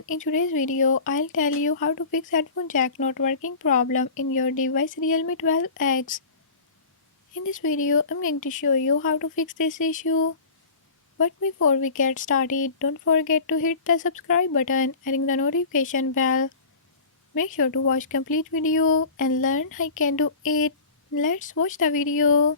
everyone, in today's video I'll tell you how to fix headphone jack not working problem in your device Realme 12X. In this video I'm going to show you how to fix this issue. But before we get started, don't forget to hit the subscribe button and ring the notification bell. Make sure to watch complete video and learn how you can do it. Let's watch the video.